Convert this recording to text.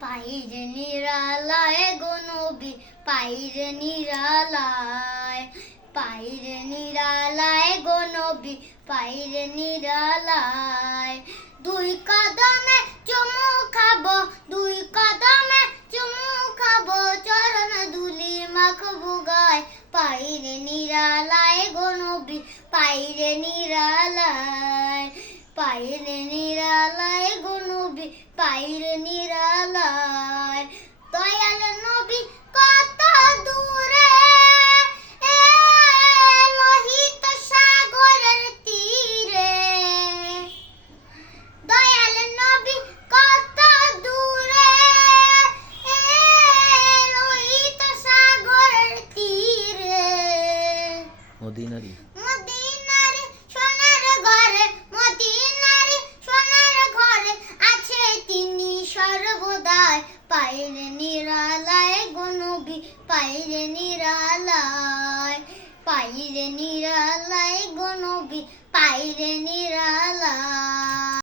পাইরে নিরালায় গো নবী, পাইরে নিরালায়, পাইরে নিরালায় গো নবী, পাইরে নিরালায়। দুই কদমে চুমু খাবো, দুই কদমে চুমু খাবো, চরণ ধুলি মাখবো গায়। পাইরে নিরালায় গো নবী, পাইরে নিরালায়, পাইরে নিরালায় গো নবী, পাইরে নিরালায়। দয়াল নবী কত দূরে, লোহিত সাগরের তীরে। দয়াল নবী কত দূরে, লোহিত সাগরের তীরে। মদিনারি মদিনারে সোনার ঘরে, মদিনারে সোনার ঘরে আছে তিনি সর্বদাই। পাইরে নিরালায় গো নবী, পাইরে নিরালায়, পাইরে নিরালায় গো নবী, পাইরে নিরালায়।